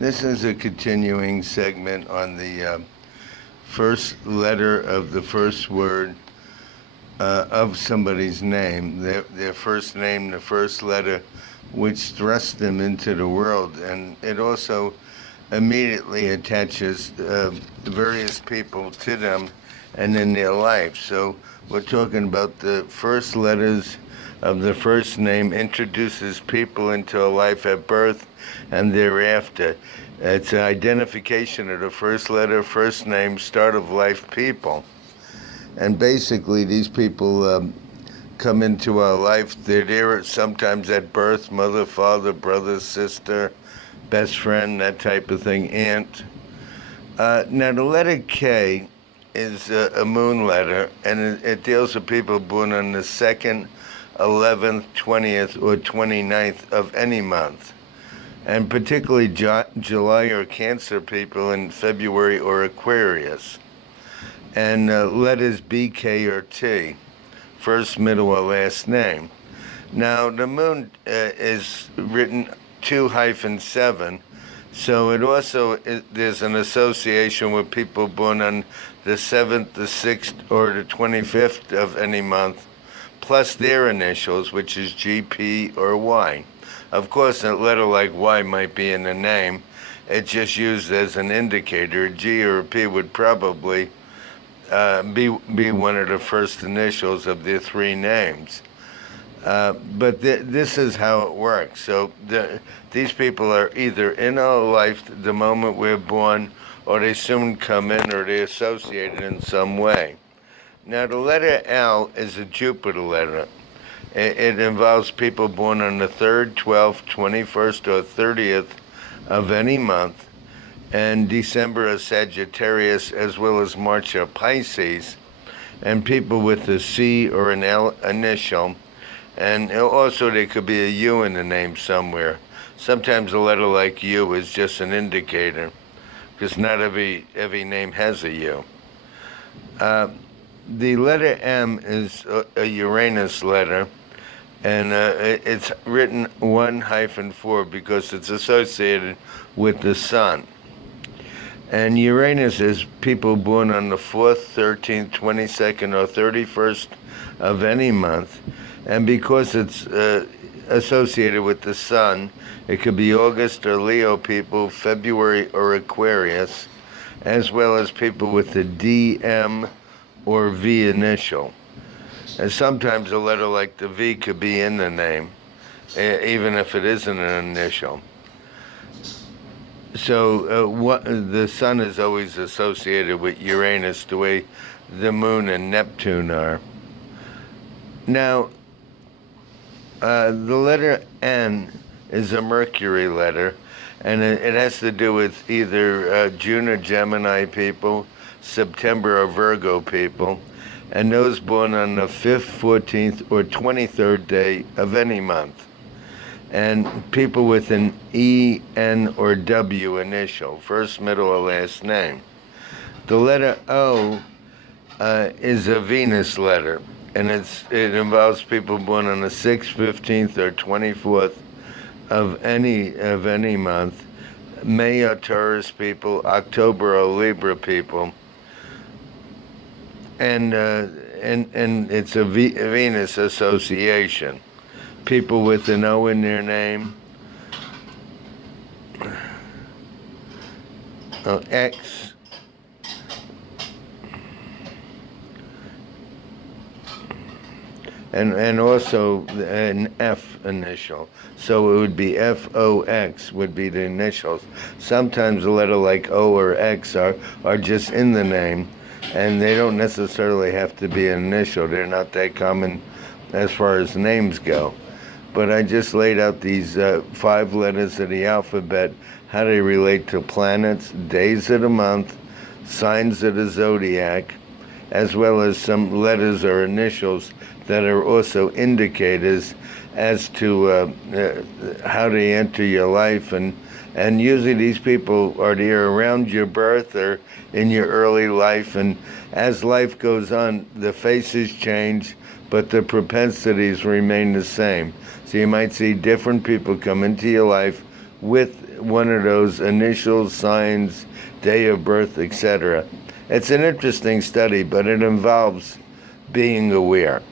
This is a continuing segment on the first letter of the first word of somebody's name, their first name, the first letter, which thrusts them into the world. And it also immediately attaches various people to them and in their life. So we're talking about the first letters of the first name introduces people into a life at birth and thereafter. It's an identification of the first letter, first name, start of life people. And basically these people come into our life. They're there sometimes at birth, mother, father, brother, sister, best friend, that type of thing, aunt. Now the letter K is a moon letter, and it deals with people born on the 2nd, 11th, 20th, or 29th of any month, and particularly July or Cancer people in February or Aquarius. And letters B, K, or T, first, middle, or last name. Now the moon is written 2-7, so it also there's an association with people born on the 7th, the 6th, or the 25th of any month, plus their initials, which is G, P, or Y. Of course, a letter like Y might be in the name. It's just used as an indicator. G or P would probably be one of the first initials of the three names. But this is how it works. So these people are either in our life the moment we're born, or they soon come in, or they're associated in some way. Now the letter L is a Jupiter letter. It involves people born on the 3rd, 12th, 21st, or 30th of any month, and December of Sagittarius, as well as March of Pisces, and people with a C or an L initial, and also there could be a U in the name somewhere. Sometimes a letter like U is just an indicator, because not every name has a U. The letter M is a Uranus letter, and it's written 1-4 because it's associated with the sun. And Uranus is people born on the 4th, 13th, 22nd, or 31st of any month. And because it's associated with the sun, it could be August or Leo people, February or Aquarius, as well as people with the D, M, or V initial. And sometimes a letter like the V could be in the name, even if it isn't an initial. So the sun is always associated with Uranus, the way the moon and Neptune are. Now, the letter N is a Mercury letter, and it has to do with either June or Gemini people, September or Virgo people, and those born on the 5th, 14th, or 23rd day of any month, and people with an E, N, or W initial, first, middle, or last name. The letter O is a Venus letter, and it involves people born on the 6th, 15th, or 24th of any month, May or Taurus people, October or Libra people, and it's a Venus association. People with an O in their name, X, and also an F initial. So it would be FOX would be the initials. Sometimes a letter like O or X are just in the name, and they don't necessarily have to be an initial. They're not that common as far as names go. But I just laid out these 5 letters of the alphabet, how they relate to planets, days of the month, signs of the zodiac, as well as some letters or initials that are also indicators as to how they enter your life. And usually these people are there around your birth or in your early life, and as life goes on, the faces change, but the propensities remain the same. So you might see different people come into your life with one of those initials, signs, day of birth, etc. It's an interesting study, but it involves being aware.